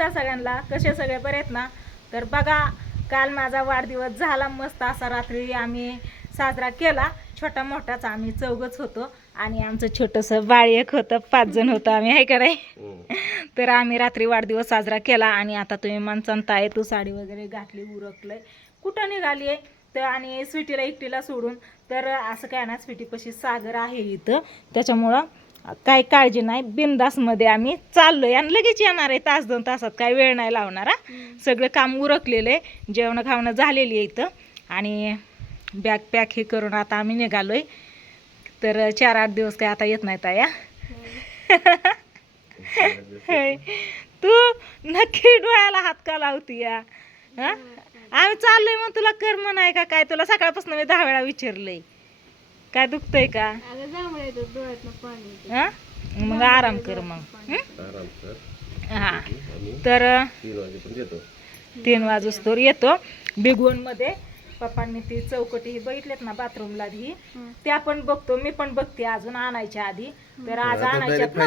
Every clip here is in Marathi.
नमस्कार सगळ्यांना. कसे सगळे बरे आहेत ना? तर बघा, काल माझा वाढदिवस झाला. मस्त असा रात्री आम्ही साजरा केला. छोटा मोठाच आम्ही चौघच होतो आणि आमचं छोटंसं बाळ एक होतं. 5 जण होतं आम्ही, आहे का नाही? तर आम्ही रात्री वाढदिवस साजरा केला. आणि आता तुम्ही माणसांत आहे, तू साडी वगैरे घातली, उरकलंय, कुठं निघाली आहे तर, आणि स्वीटीला एकटीला सोडून. तर असं काय ना, स्वीटीपाशी सागर आहे इथं, त्याच्यामुळं काय काळजी नाही, बिंदासमध्ये आम्ही चाललोय आणि लगेच येणार आहे. 1-2 तासात काय वेळ नाही लावणार. सगळं काम उरकलेलं आहे, जेवण खावणं झालेली आहे इथं. आणि बॅग पॅक हे करून आता आम्ही निघालोय. तर 4-8 दिवस काय आता येत नाहीत या. तू नक्की डोळ्याला हात का लावती या? आम्ही चाललोय मग तुला कर म्हणाय का काय? तुला सकाळपासून मी 10 वेळा विचारलंय, काय दुखतंय का? मग आराम कर मग. हा, तर 3 वाजोस्तोवर येतो. बिगवण मध्ये पप्पांनी ती चौकटी ही बघितलेत ना बाथरूमला, ही त्या पण बघतो, मी पण बघते अजून आणायच्या आधी. तर आज आणायच्यात ना,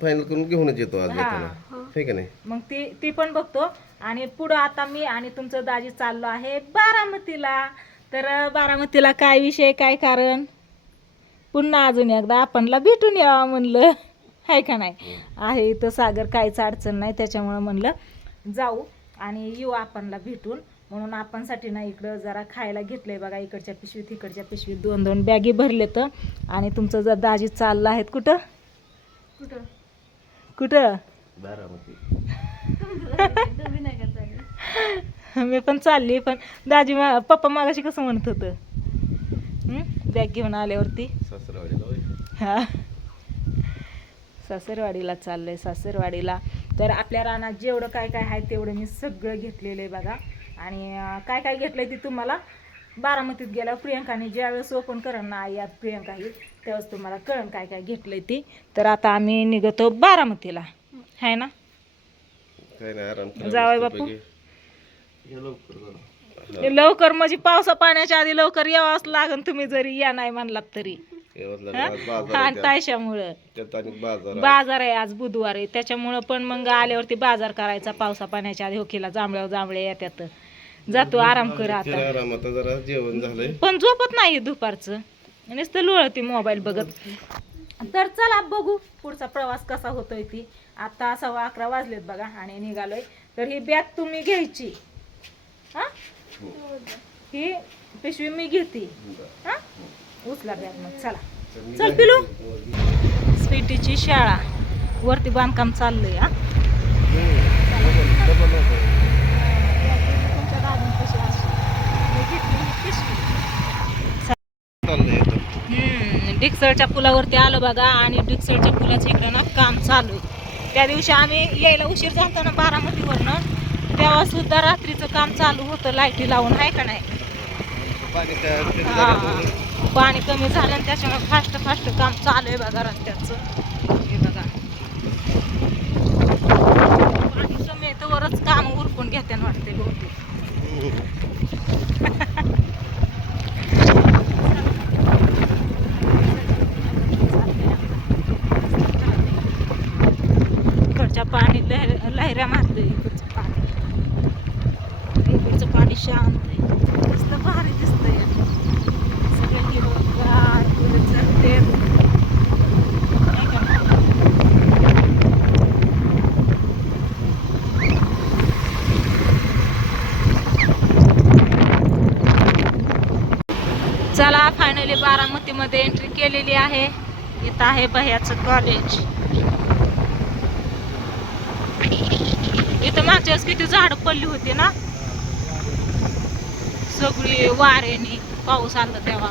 फायनल करून घेऊनच येतो आज येताना, ठीक आहे. मग ती पण बघतो. आणि पुढं आता मी आणि तुमचं दाजी चाललो आहे बारामतीला. तर बारामतीला काय विषय, काय कारण, पुन्हा अजून एकदा आपणला भेटून यावं म्हणलं, आहे का नाही? आहे इथं सागर, काहीच अडचण नाही, त्याच्यामुळं म्हणलं जाऊ आणि येऊ आपणला भेटून. म्हणून आपणसाठी ना इकडं जरा खायला घेतलंय बघा. इकडच्या पिशवीत इकडच्या पिशवीत 2-2 बॅगी भरले तर. आणि तुमचं जर दाजी चाललं आहेत कुठं कुठं कुठं बारामती. मी पण चालली, पण दाजी पप्पा मागाशी कसं म्हणत होतं, बॅग घेऊन आल्यावरती हा सासरवाडीला चाललंय, सासरवाडीला. तर आपल्या रानात जेवढं काय काय आहे तेवढं मी सगळं घेतलेलं आहे बघा. आणि काय काय घेतलंय ते तुम्हाला बारामतीत गेल्यावर प्रियंकाने ज्यावेळेस ओपन करण ना यात प्रियंका ही, त्यावेळेस तुम्हाला कळण काय काय घेतलंय ती. तर आता आम्ही निघतो बारामतीला, आहे ना? जावय बापू लवकर म्हणजे पावसा पाण्याच्या आधी लवकर यावंच लागन, तुम्ही जरी या नाही म्हणलात तरी. त्याच्यामुळं बाजार आहे, आज बुधवार आहे, त्याच्यामुळं पण मग आल्यावरती बाजार करायचा पावसा पाण्याच्या आधी. होकीला जांभळे येतात, जातो आराम कर आता. जेवण झालंय पण झोपत नाही दुपारचं, नुसतं लोळती मोबाईल बघत. तर चला बघू पुढचा प्रवास कसा होतोय ती. आता 11:15 वाजलेत बघा आणि निघालोय. तर ही बॅग तुम्ही घ्यायची, हा ही पिशवी मी घेते, हा उचला बॅग मग. चला चल पिलू. स्वीटीची शाळा वरती बांधकाम चाललंय. हा डिक्सळच्या पुलावरती आलो बघा. आणि डिक्सळच्या पुलाचं इकडं ना काम चालू आहे. त्या दिवशी आम्ही यायला उशीर झालता ना बारामतीवरनं, तेव्हा सुद्धा रात्रीचं काम चालू होतं लाईटी लावून, आहे का नाही? पाणी कमी झालं आणि त्याच्यामुळे फास्ट काम चालू आहे बघा रस्त्याचं. हे बघा पाणी कमी आहे तर वरच काम उरकून घेते वाटते बहुतेक. इकडच्या पाणी लहऱ्या मारते, इकडचं पाणी शांत आहे, मस्त भारी दिसतंय. सगळे हिरवगार चढते. चला फायनली बारामतीमध्ये एंट्री केलेली आहे. इथं आहे भैयाचं कॉलेज. इथं मागच्या वेळेस किती झाड पडली होती ना, सगळी वाऱ्याने, पाऊस आला तेव्हा.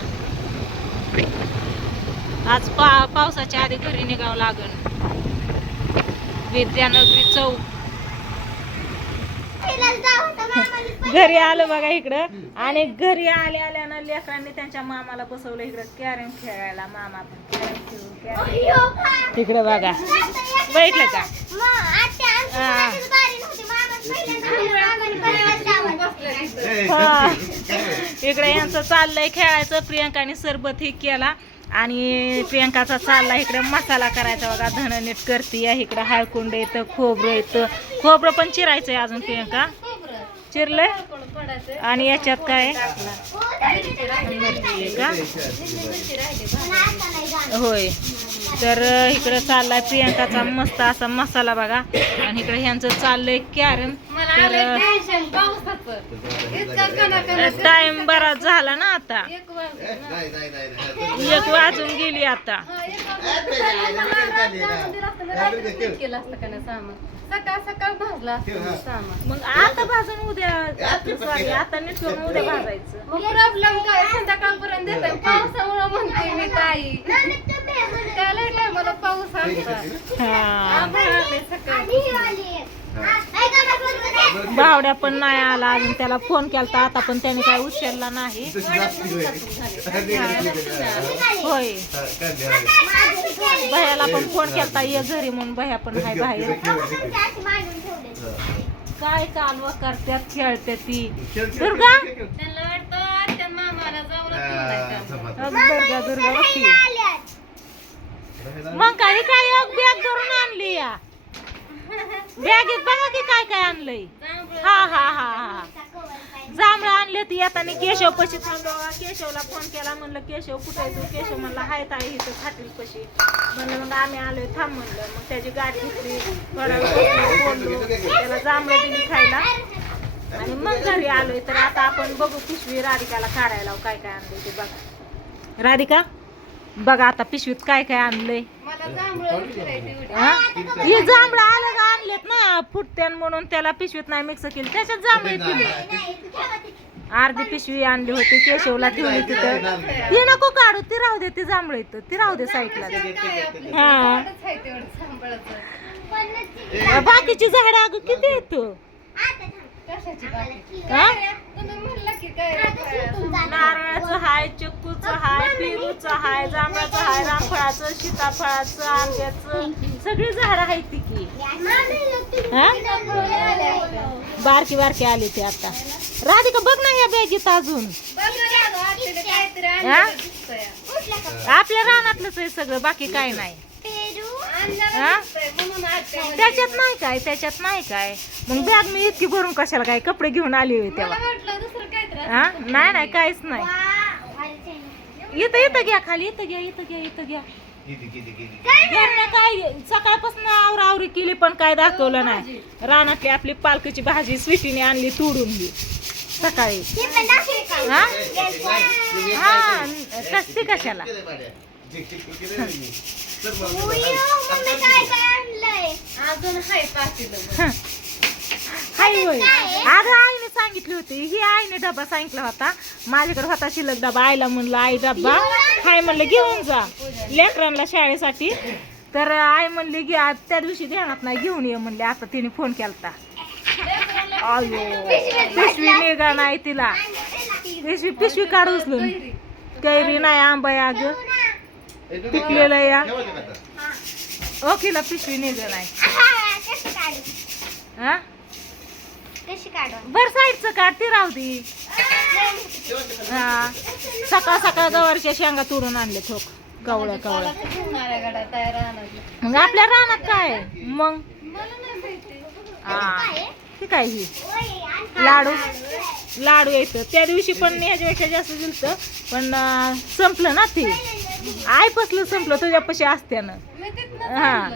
आज पावसाच्या आधी घरी निघावं लागल. विद्यानगरी चौक घरी आलो बघा इकडं. आणि घरी आल्यानं लेकरांनी त्यांच्या मामाला बसवलं इकडं कॅरम खेळायला. मामा पण कॅरम खेळू इकडं बघा, बघितलं का? इकडे यांचं चाललंय खेळायचं. प्रियंकाने सरबत ही केला आणि प्रियंकाचा चालला इकडे मसाला करायचा बघा. धन नीट करते. इकडं हळकुंड येतं, खोबरं येतं. खोबरं पण चिरायचंय अजून प्रियंका. चिरलंय. आणि याच्यात काय मिरची का होय. तर इकडं चाललाय प्रियंकाचा मस्त असा मसाला बघा. आणि इकडे ह्यांचं चाललंय कॅरम. तर टाइम बराच झाला ना आता. 1 वाजून गेली आता. सकाळ सकाळ भाजला सामान. मग आता भाजून उद्या सॉरी आता नीट करून उद्या भाजायचं. मग प्रॉब्लेम काय संध्याकाळपर्यंत देते. पावसामुळे म्हणते मी ताई त्याला मला पाऊस आलता. भावड्या पण नाही आला अजून. त्याला फोन केलता आता पण त्याने काय उचलला नाही. होय. भैयाला पण फोन केलता ये घरी म्हणून. भैया पण हाय बाहेर. काय चालू करतात खेळते ती दुर्गा. त्यांना वाटतं त्या मामाला जाऊन दुर्गा दुर्गा बघती. मग काय काय बॅग करून आणली या बॅगेत बघा की काय काय आणलंय. हा हा हा हा जांभळं आणले ती येताना केशव पशी थांबलो. केशवला फोन केला म्हणलं केशव कुठे आहे तू. केशव म्हणला हाय ताई इथं खातील पशी. म्हणलं मग आम्ही आलोय थांब म्हणलं. मग त्याची गाडी घेतली. थोडा वेळ बोललो. त्याला जांभळं दिली खायला आणि मग घरी आलोय. तर आता आपण बघू पिशवी राधिकाला काढायला काय काय आणलंय ते बघा. राधिका बघा आता पिशवीत काय काय आणलंय. हे जांभळं अलग आणलेत ना फुटत्यान म्हणून त्याला पिशवीत नाही मिक्स केली. त्याच्यात जांभळे पिले. अर्धी पिशवी आणली होती केशवला ठेवली तिथं. ती नको काढू ती राहू दे. ती जांभळे ती राहू दे साईडला. हा बाकीची झाडं अगं किती येत. नारळाचं हाय, चिक्कूचं हाय, पेरूचं हाय, जांभळाचं हाय, रामफळाचं, सीताफळाचं, आंब्याचं सगळी झाडं आहेत ती की. बारकी बारकी आली ती आता. राधिका बघ ना या बॅगीत अजून. आपल्या रानातलंच आहे सगळं बाकी काय नाही. त्याच्यात नाही काय त्याच्यात नाही काय. मग बॅग मी इतकी भरून कशाला काय कपडे घेऊन आली होती तेव्हा. हा नाही नाही काहीच नाही. इथं इथं घ्या खाली. इथं घ्या इथं घ्या इथं घ्या. काय सकाळपासून आवरावरी केली पण काय दाखवलं नाही. रानातली आपली पालकाची भाजी स्वीटीने आणली तोडून ही सकाळी. हा हा ती कशाला. हाय होय. अगं आईने सांगितली होती. ही आईने डबा सांगितला होता. माझ्याकडे होता शिल्लक डबा. आईला म्हणलं आई डबा हाय म्हणलं घेऊन जा लेकरांना शाळेसाठी. तर आई म्हणली घ्या. त्या दिवशी ध्यानात नाही घेऊन ये म्हणले. आता तिने फोन केलता. अयो पिशवी निघा नाही तिला. पिशवी काढ उचलून. कैरी नाही आंबा या ग पिकलेलं या. ओके ना पिशवी निघ नाही. हा बर साईडचं काढ ती राहू दे. हा सकाळ सकाळ गवारच्या शेंगा तोडून आणले ठोक कवळ्या कवळ्या. मग आपल्या रानात काय मग. हा ठीक आहे. ही लाडू लाडू यायचं त्या दिवशी पण ह्याच्यापेक्षा जास्त दिलतं पण संपलं ना ते. आई पसलं संपलं तुझ्यापाशी असत्यानं. हा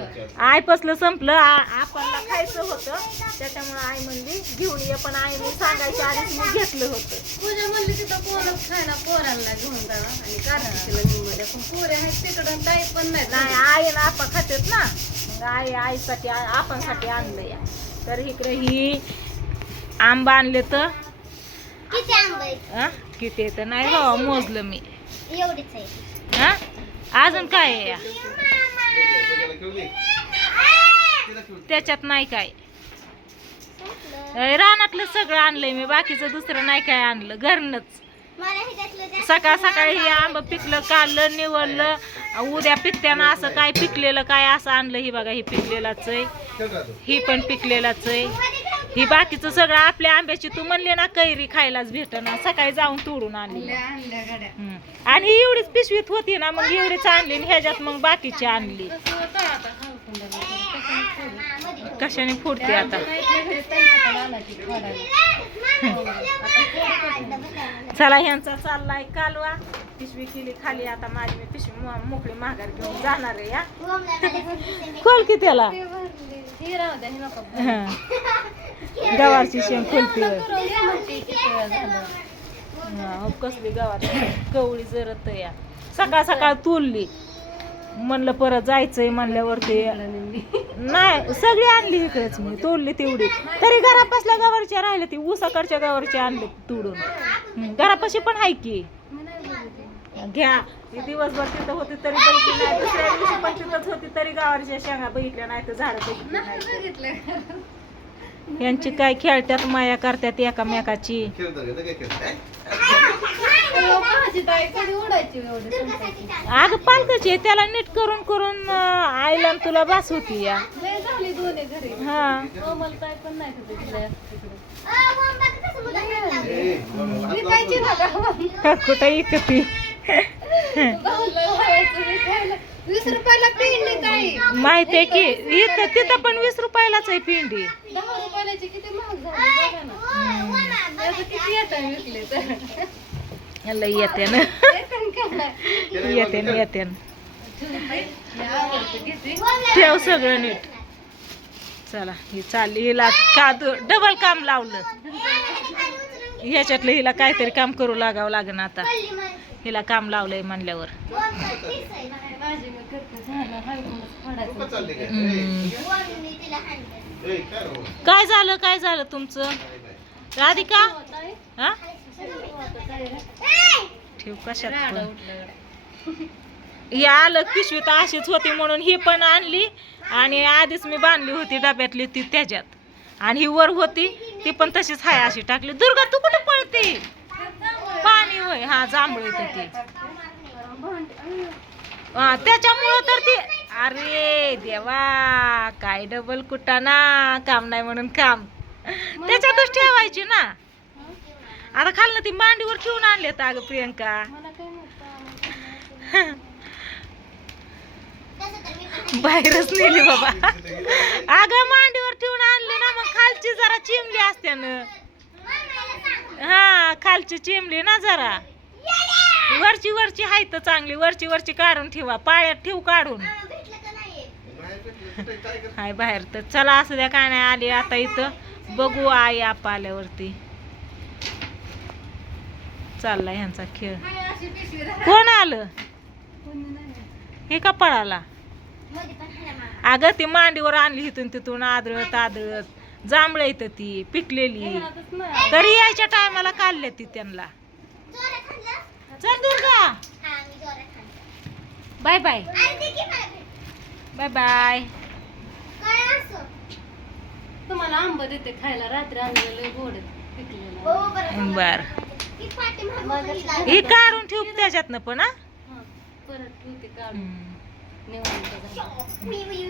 आई पसलं संपलं. आपणला खायचं होतं त्याच्यामुळे आई म्हणली घेऊन ये. पण आईने सांगायच्या आधीच मी घेतलं होतं. पूजा म्हणली तिथं पोरच खायला पोरांना घेऊन जावा आणि कार्तिकीला निमध्ये पण पोरे आहेत तिकडं ताई पण नाही. आई ना आपण खातेत ना. मग आईसाठी आपणसाठी आणलं या. तर इकडे ही आंबा आणले तर किती येतं नाही बाबा मोजलं मी. हा अजून काय आहे या त्याच्यात नाही काय. रानातलं सगळं आणलंय मी. बाकीचं दुसरं नाही काय आणलं घरनच. सकाळ सकाळी हे आंबा पिकलं काढलं निवडलं. उद्या पिकत्यानं असं काय पिकलेलं काय असं आणलं. ही बघा ही पिकलेलाच आहे. ही पण पिकलेलाच आहे. ही बाकीचं सगळं आपल्या आंब्याची तू म्हणले ना कैरी खायलाच भेटना सकाळी जाऊन तोडून आणली आणल्या गाड्या आणि ही एवढीच पिशवीत होती ना मग एवढीच आणली आणि ह्याच्यात मग बाकीची आणली कसं होतं आता कशाने फुटते आता चला ह्यांचा चाललाय कालवा पिशवी केली खाली आता माझी मी पिशवी मोकळी माघार घेऊन जाणार आहे या खोल की त्याला हं. गवारची शेंग खोलती कसली गवारची कवळी जरत या सकाळ सकाळ तोडली म्हणलं परत जायचंय म्हणल्यावरती नाही सगळी आणली इकडेच मी तोडली तेवढी तरी घरापासल्या गावाच्या राहिल्या ती ऊसाकडच्या गावाची आणली तोडून घरापाशी पण आहे की घ्या ती दिवसभर तिथं होती तरी बघितली नाही दुसऱ्या दिवशी पण तिथंच होती तरी गावाच्या शेंगा बघितल्या नाही तर झाडं बघितली नाही यांची काय खेळत्यात माया करतात एकामेकाची अगं पालकच आहे त्याला नीट करून करून आईला आणि तुला बास होती या हा कुठं इकती 20 रुपयाला पिंडी ताई माहितीये की इथं तिथं पण 20 रुपयालाच आहे पिंडी 10 रुपयाची किती महाग झाली बघा ना याचं किती येतं विकले तर लई येते ना येते ना येते ना ठेव सगळं नीट चला ही चालली हिला का डबल काम लावलं ह्याच्यातलं हिला काहीतरी काम करू लागावं लागेल आता हिला काम लावलंय म्हणल्यावर काय झालं तुमचं राधिका हा ठेव कशात पण. ही आलं पिशवीत अशीच होती म्हणून ही पण आणली आणि आधीच मी बांधली होती डब्यातली ती त्याच्यात आणि ही वर होती ती पण तशीच हाय अशी टाकली दुर्गा तू कुठे पळते पाणी होय हा जांभळ येते ती हा त्याच्यामुळं तर ती अरे देवा काय डबल कुटाणा काम नाही म्हणून काम त्याच्यातच ठेवायची ना आता खाल्लं ती मांडीवर ठेवून आणले तर अगं प्रियंका बाहेरच नेली बाबा अगं मांडीवर ठेवून आणली ना मग खालची जरा चिमली असते ना हा खालची चिमली ना जरा वरची हाय तर चांगली वरची काढून ठेवा पाळ्यात ठेव काढून हाय बाहेर तर चला असू द्या काय नाही आली आता इथं बघू आई आपा आल्यावरती चाललाय ह्यांचा खेळ कोण आलं हे का पळाला अगं ती मांडीवर आणली इथून तिथून आदळत जांभळ येत ती पिकलेली तरी यायच्या टायमाला काढले ती त्यांना चल Durga bye bye bye bye तुम्हाला आंबा देते खायला रात्री आणलेलं गोड पिकलेलं बर ही काढून ठेव त्याच्यातनं पण हा परत ठेवते काढून निवांत झालं.